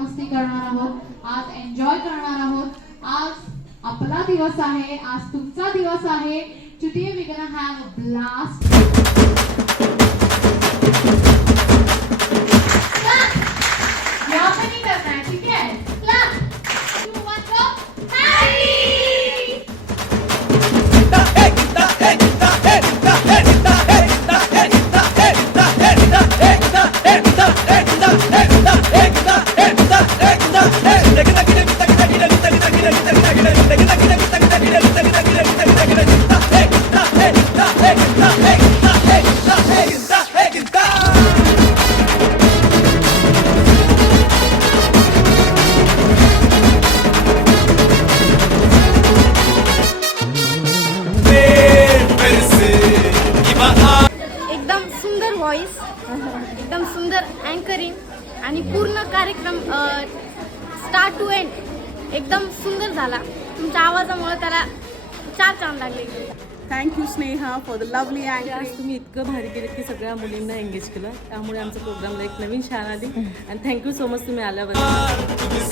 मस्ती करणार आहोत, आज एन्जॉय करणार आहोत. आज आपला दिवस आहे, आज तुमचा दिवस आहे. Today we're gonna have a blast. यहाँ पे नहीं करना है, ठीक है? Clap. 2, 1, go. Happy. एकदम सुंदर व्हॉइस, एकदम सुंदर अँकरिंग आणि पूर्ण कार्यक्रम स्टार्ट टू एंड एकदम सुंदर झाला. तुमच्या आवाजामुळे त्याला 4 चांद लागले. Thank you Sneha for the lovely anchoring. तुम्ही इतकं भारी केलं की सगळ्या मुलींना एंगेज केलं, त्यामुळे आमच्या प्रोग्रामला एक नवीन शान आली. आणि थँक्यू सो मच तुम्ही आल्याबद्दल.